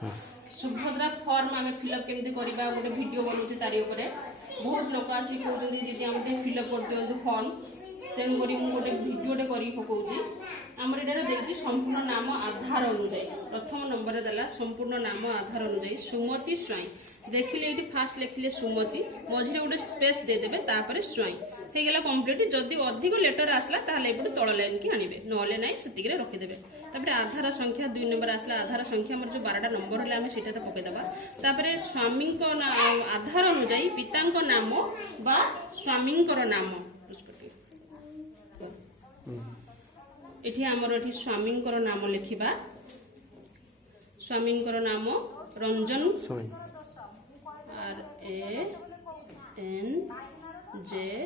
Subhadra form आम fill up केमती करवा गोटे वीडियो बनाऊे तारी उपरे बहुत लोक आसी कहते दीदी आम फिलअप कर दिखाँ फॉर्म तेणुक गोटे भिडियोटे कर पकाऊँगी आमर ये देखिए संपूर्ण नाम आधार अनुजाई प्रथम नंबर देला संपूर्ण नाम आधार अनुजाई सुमति स्वाई देखिले ये फास्ट लिखिले सुमति मझे गोटे स्पेस देदेवे तापर स्वाई हो गला कंप्लीट जदि अधिक लेटर आसला ताहले एपटे तल लाइन की आनिबे नले नाई सेतिक रखिदेवे तापर आधार संख्या 2 नंबर आसला आधार संख्या हमर जो 12टा नंबर हले आमे सेटा पके दबा तापर स्वामी को आधार अनुजाई पिता को नाम बा स्वामी को नाम एठी हमर एठी स्वामी को नाम लिखिबा स्वामी को नाम रंजन RNJAN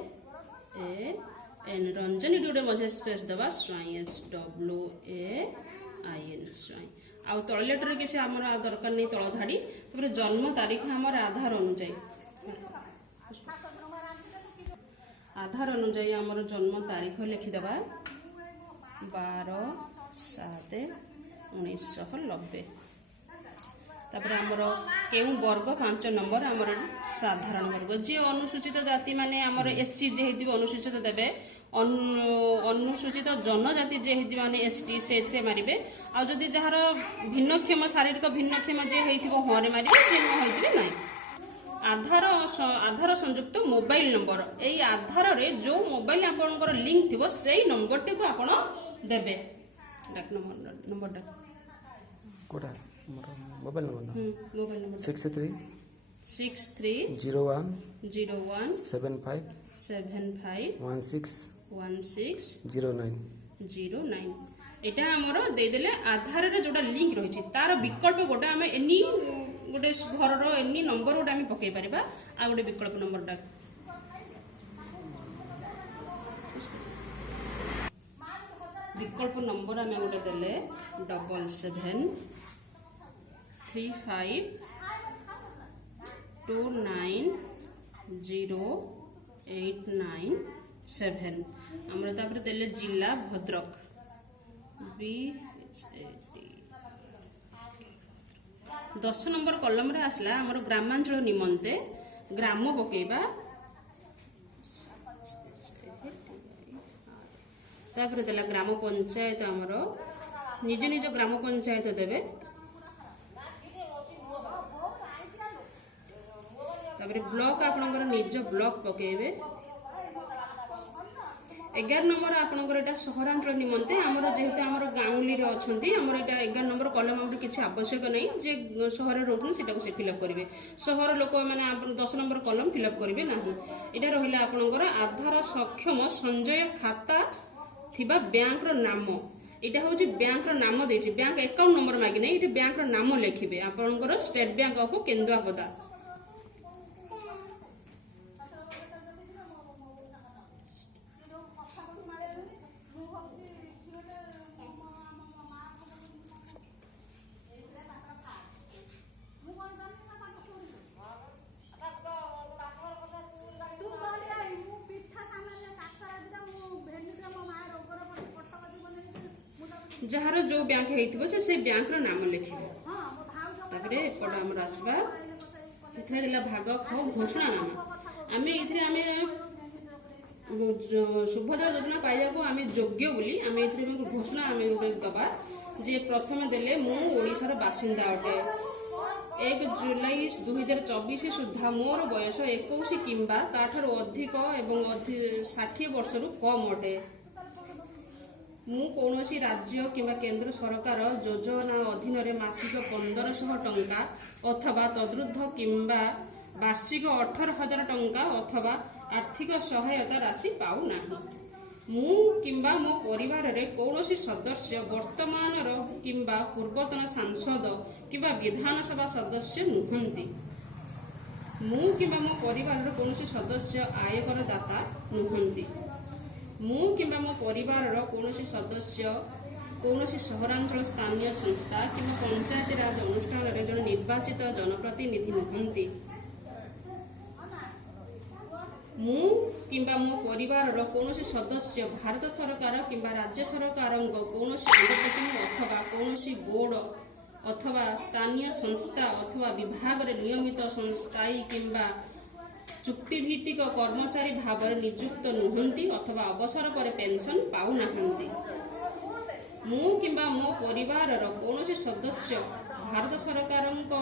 रंजन ये गोटे मझे स्पेस दबा स्वाई SWAIN स्वाई आउ तल लेटर किसी आमर दरकार नहीं तल धाड़ी तापर जन्म तारीख आमर आधार अनुजाई आमर जन्म तारीख लिखिदबा 12/7/1990 तापर आमर केउ वर्ग 5 नंबर आमर साधारण वर्ग जी अनुसूचित जाति माने आमर SC जे हेति अनुसूचित देबे अनुसूचित जनजाति जे हेति माने ST सेथरे मारिबे आ जदि जहार भिन्नक्षम शारीरिक भिन्नक्षम जे हेतिबो हरे मारिबे जे न हेतिबे नै आधार संयुक्त मोबाइल नंबर एई आधार रे जो मोबाइल आपनकर लिंक थिबो सेई नंबर टे को आपण देबे डाक नंबर डाक कोडा मोबाइल नंबर 63 01 75 1609 एटा हमर दे देले आधार रे जोडा लिंक रहिछि तार विकल्प गोटे हमें एनी गोटे घर रो एनी नंबर गोटे हमें पकई परिबा आ गोटे विकल्प नंबर डाक विकल्प नंबर हमें गोटे देले 7735290897 हमर तापर देले जिला भद्रक BHAD 10 नंबर कलम रे आसला हमर ग्रामांचल निमंते ग्राम पकेबा तापर देला ग्राम पंचायत हमर निज निज ग्राम पंचायत देबे तापर ब्लॉक आपनकर निज ब्लॉक पकेबे 11 नंबर आपनकर एटा सहरांचल निमंते हमर जेहेतु हमर गाउली रे अछंती हमर एटा 11 नंबर कलम हमर किछि आवश्यक नै जे शहर रे रहथन सेटा को से फिलअप करिवे शहर लोक माने 10 नंबर कलम फिलअप करिवे नाही एटा रहिला आपनकर आधार सक्षम संचय खाता थिबा बैंक रो नाम एटा होची बैंक रो नाम देछि बैंक अकाउंट नंबर मागी नै एटा बैंक रो नाम लिखिबे आपनकर स्टेट बैंक ऑफ केंद्रापदा जहार जो बैंक हेतिबो से बैंक रो नाम लिखिबे तापरे एपड हमर आसबा इथरे दिला भाग ख घोषणा नाम आमे इथरे आमे सुभद्रा योजना पाइबा को आमे योग्य बोली आमे इथरे घोषणा आमे दबा जे प्रथम देले मु ओडिसा रो बासिंदा अटे 1 जुलाई 2024 सुधा मोर बयस 21 किंबा ताठार अधिक एवं 60 वर्ष रु कम अटे मु कौनसी राज्य किंबा केंद्र सरकार योजना अधीन रे मासिक 1500 टंका अथवा तद्रुद्ध किंबा वार्षिक 18,000 टंका अथवा आर्थिक सहायता राशि पाऊ नाही मु किंबा मो परिवार रे कौनसी सदस्य वर्तमान रो किंबा पूर्वतन सांसद किंबा विधानसभा सदस्य नुहंती मु किंबा मो परिवार रो कौनसी सदस्य आयकर दाता नुहंती मु किंबा मो परिवार रो कौनसी सदस्य कौनसी सहरांचल स्थानीय संस्था किंबा पंचायत राज अनुष्ठान रे जन निर्वाचित जनप्रतिनिधि नुहंती मु किंबा मो परिवार रो कौनसी सदस्य भारत सरकार किंबा राज्य सरकार कौनसी अंगठन अथवा कौनसी बोर्ड ଅଥବା ସ୍ଥାନୀୟ ସଂସ୍ଥା ଅଥବା ବିଭାଗରେ ନିୟମିତ ସ୍ଥାୟୀ କିମ୍ବା ଚୁକ୍ତିଭିତ୍ତିକ କର୍ମଚାରୀ ଭାବରେ ନିଯୁକ୍ତ ନୁହନ୍ତି ଅଥବା ଅବସର ପରେ ପେନସନ ପାଉନାହାନ୍ତି। ମୁଁ କିମ୍ବା ମୋ ପରିବାରର କୌଣସି ସଦସ୍ୟ ଭାରତ ସରକାରଙ୍କ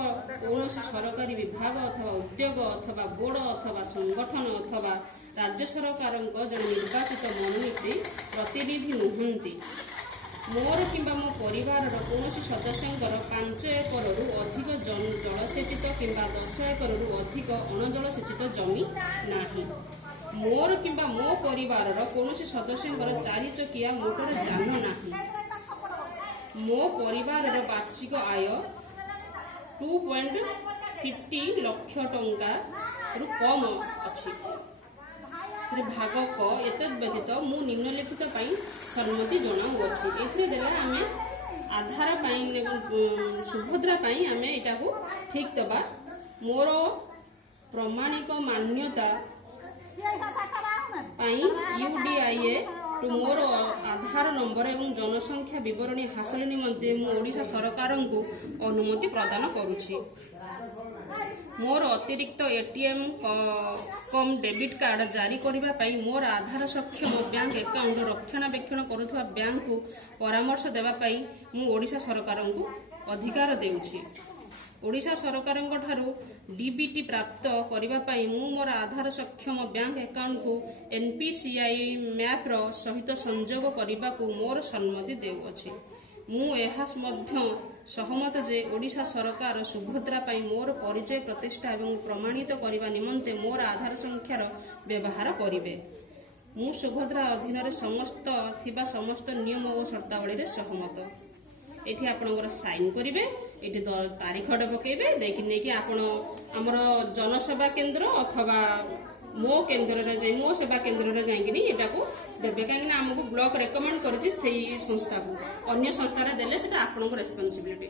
କୌଣସି ସରକାରୀ ବିଭାଗ ଅଥବା ଉଦ୍ୟୋଗ ଅଥବା ବୋର୍ଡ ଅଥବା ସଂଗଠନ ଅଥବା ରାଜ୍ୟ ସରକାରଙ୍କ ଜଣେ ନିର୍ବାଚିତ ମନୋନୀତ ପ୍ରତିନିଧି ନୁହନ୍ତି। ମୋର କିମ୍ବା ମୋ ପରିବାରର କୌଣସି ସଦସ୍ୟଙ୍କର 5 ଏକରରୁ ଅଧିକ ଜଳସେଚିତ କିମ୍ବା 10 ଏକରରୁ ଅଧିକ ଅଣଜଳସେଚିତ ଜମି ନାହିଁ। ମୋର କିମ୍ବା ମୋ ପରିବାରର କୌଣସି ସଦସ୍ୟଙ୍କର 4 ଚକିଆ ମୋଟର ଯାନ ନାହିଁ। ମୋ ପରିବାରର ବାର୍ଷିକ ଆୟ 2.50 ଲକ୍ଷ ଟଙ୍କାରୁ କମ୍ ଅଛି। ଭାଗ କ ଏତଦ୍ ବ୍ୟତୀତ ମୁଁ ନିମ୍ନଲିଖିତ ପାଇଁ ସମ୍ମତି ଜଣାଉଅଛି। ଏଥିରେ ଦେଲେ ଆମେ ଆଧାର ପାଇଁ ସୁଭଦ୍ରା ପାଇଁ ଆମେ ଏଟାକୁ ଠିକ୍ ଦେବା। ମୋର ପ୍ରମାଣିକ ମାନ୍ୟତା ପାଇଁ UDIA ମୋର ଆଧାର ନମ୍ବର ଏବଂ ଜନସଂଖ୍ୟା ବିବରଣୀ ହାସଲ ନିମନ୍ତେ ମୁଁ ଓଡ଼ିଶା ସରକାରଙ୍କୁ ଅନୁମତି ପ୍ରଦାନ କରୁଛି। ମୋର ଅତିରିକ୍ତ ATM କମ୍ ଡେବିଟ୍ କାର୍ଡ ଜାରି କରିବା ପାଇଁ ମୋର ଆଧାର ସକ୍ଷମ ବ୍ୟାଙ୍କ ଆକାଉଣ୍ଟ ରକ୍ଷଣାବେକ୍ଷଣ କରୁଥିବା ବ୍ୟାଙ୍କକୁ ପରାମର୍ଶ ଦେବା ପାଇଁ ମୁଁ ଓଡ଼ିଶା ସରକାରଙ୍କୁ ଅଧିକାର ଦେଉଛି। ଓଡ଼ିଶା ସରକାରଙ୍କ ଠାରୁ DBT ପ୍ରାପ୍ତ କରିବା ପାଇଁ ମୁଁ ମୋର ଆଧାର ସକ୍ଷମ ବ୍ୟାଙ୍କ ଆକାଉଣ୍ଟକୁ NPCI ମ୍ୟାପ୍ର ସହିତ ସଂଯୋଗ କରିବାକୁ ମୋର ସମ୍ମତି ଦେଉଅଛି। ମୁଁ ଏହା ମଧ୍ୟ ସହମତ ଯେ ଓଡ଼ିଶା ସରକାର ସୁଭଦ୍ରା ପାଇଁ ମୋର ପରିଚୟ ପ୍ରତିଷ୍ଠା ଏବଂ ପ୍ରମାଣିତ କରିବା ନିମନ୍ତେ ମୋର ଆଧାର ସଂଖ୍ୟାର ବ୍ୟବହାର କରିବେ। ମୁଁ ସୁଭଦ୍ରା ଅଧୀନରେ ଥିବା ସମସ୍ତ ନିୟମ ଓ ସର୍ତ୍ତାବଳୀରେ ସହମତ। ଏଠି ଆପଣଙ୍କର ସାଇନ୍ କରିବେ, ଏଠି ତାରିଖଟେ ପକାଇବେ, ଦେଇକି ନେଇକି ଆପଣ ଆମର ଜନସେବା କେନ୍ଦ୍ର ଅଥବା ମୋ ସେବା କେନ୍ଦ୍ରରେ ଯାଇକିନି ଏଟାକୁ ଦେବେ। କାହିଁକିନା ଆମକୁ ବ୍ଲକ ରେକମେଣ୍ଡ କରିଛି ସେଇ ସଂସ୍ଥାକୁ। ଅନ୍ୟ ସଂସ୍ଥାରେ ଦେଲେ ସେଟା ଆପଣଙ୍କ ରେସ୍ପନ୍ସିବିଲିଟି।